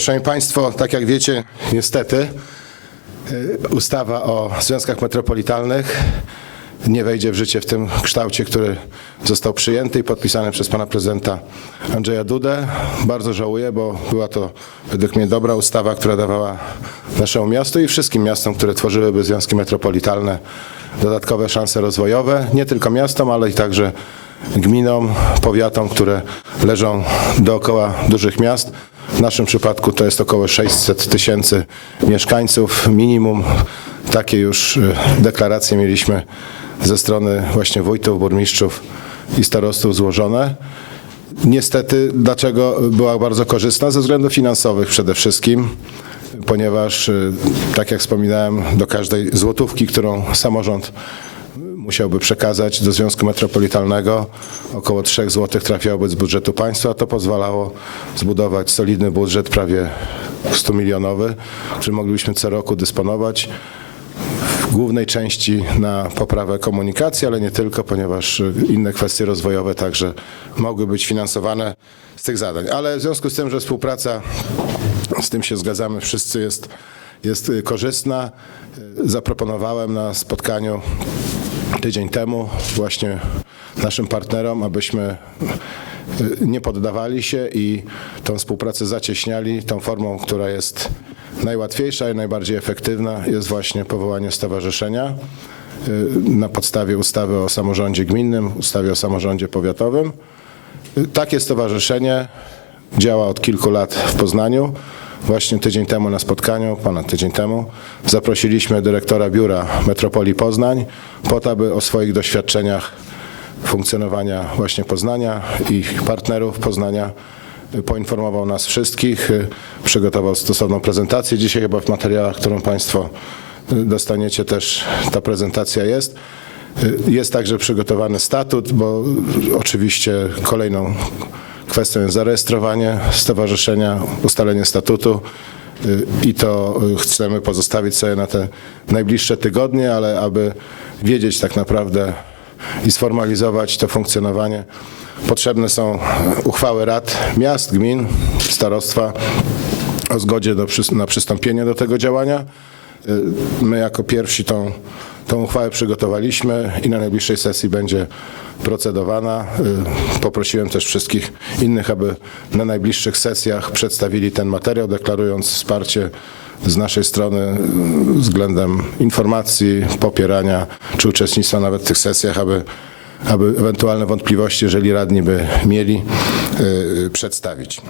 Szanowni Państwo, tak jak wiecie, niestety y, ustawa o związkach metropolitalnych nie wejdzie w życie w tym kształcie, który został przyjęty i podpisany przez pana prezydenta Andrzeja Dudę. Bardzo żałuję, bo była to według mnie dobra ustawa, która dawała naszemu miastu i wszystkim miastom, które tworzyłyby związki metropolitalne, dodatkowe szanse rozwojowe, nie tylko miastom, ale i także gminom, powiatom, które leżą dookoła dużych miast. W naszym przypadku to jest około 600 tysięcy mieszkańców, minimum. Takie już y, deklaracje mieliśmy ze strony właśnie wójtów, burmistrzów i starostów złożone. Niestety, dlaczego była bardzo korzystna? Ze względów finansowych przede wszystkim, ponieważ, y, tak jak wspominałem, do każdej złotówki, którą samorząd musiałby przekazać do Związku Metropolitalnego. Około 3 zł trafiałoby z budżetu państwa, to pozwalało zbudować solidny budżet, prawie 100 milionowy, którym moglibyśmy co roku dysponować. W głównej części na poprawę komunikacji, ale nie tylko, ponieważ inne kwestie rozwojowe także mogły być finansowane z tych zadań. Ale w związku z tym, że współpraca, z tym się zgadzamy wszyscy, jest, jest korzystna, zaproponowałem na spotkaniu tydzień temu właśnie naszym partnerom, abyśmy nie poddawali się i tą współpracę zacieśniali tą formą, która jest najłatwiejsza i najbardziej efektywna, jest właśnie powołanie stowarzyszenia y, na podstawie ustawy o samorządzie gminnym, ustawy o samorządzie powiatowym. Takie stowarzyszenie działa od kilku lat w Poznaniu. Właśnie tydzień temu na spotkaniu, ponad tydzień temu, zaprosiliśmy dyrektora biura Metropolii Poznań po to, aby o swoich doświadczeniach funkcjonowania właśnie Poznania i partnerów Poznania poinformował nas wszystkich, y, przygotował stosowną prezentację. Dzisiaj chyba w materiałach, którą Państwo y, dostaniecie też ta prezentacja jest. Y, Jest także przygotowany statut, bo oczywiście kolejną kwestią jest zarejestrowanie stowarzyszenia, ustalenie statutu i to chcemy pozostawić sobie na te najbliższe tygodnie, ale aby wiedzieć tak naprawdę i sformalizować to funkcjonowanie, potrzebne są uchwały rad miast, gmin, starostwa o zgodzie do, na przystąpienie do tego działania. Y, My jako pierwsi tą, tą uchwałę przygotowaliśmy i na najbliższej sesji będzie procedowana. Y, Poprosiłem też wszystkich innych, aby na najbliższych sesjach przedstawili ten materiał, deklarując wsparcie z naszej strony y, względem informacji, popierania czy uczestnictwa nawet w tych sesjach, aby, aby ewentualne wątpliwości, jeżeli radni by mieli, y, przedstawić.